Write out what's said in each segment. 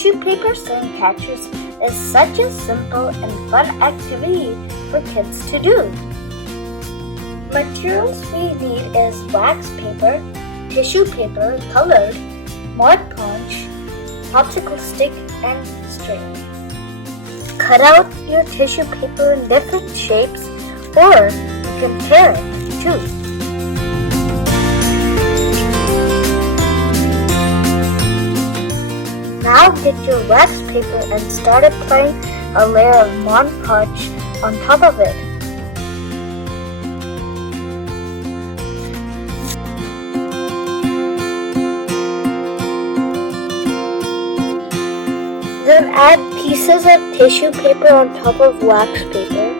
Tissue paper sun catchers is such a simple and fun activity for kids to do. Materials we need is wax paper, tissue paper colored, Mod Podge, popsicle stick, and string. Cut out your tissue paper in different shapes, or you can tear it too. Now get your wax paper and start applying a layer of Mod Podge on top of it. Then add pieces of tissue paper on top of wax paper.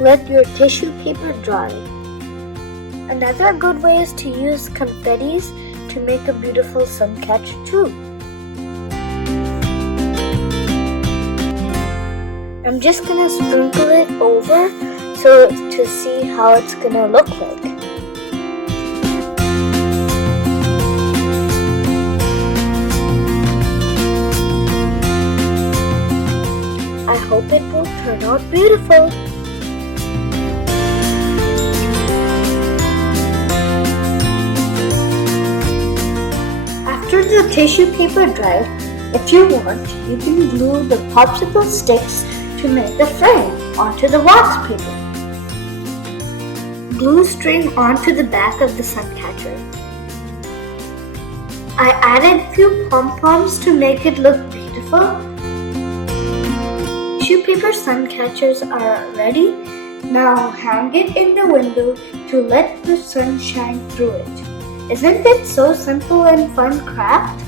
Let your tissue paper dry. Another good way is to use confettis to make a beautiful sun catcher too. I'm just gonna sprinkle it over to see how it's gonna look like. I hope it will turn out beautiful. After the tissue paper dries, if you want, you can glue the popsicle sticks to make the frame onto the wax paper. Glue string onto the back of the sun catcher. I added a few pom-poms to make it look beautiful. Tissue paper sun catchers are ready. Now hang it in the window to let the sun shine through it. Isn't it so simple and fun craft?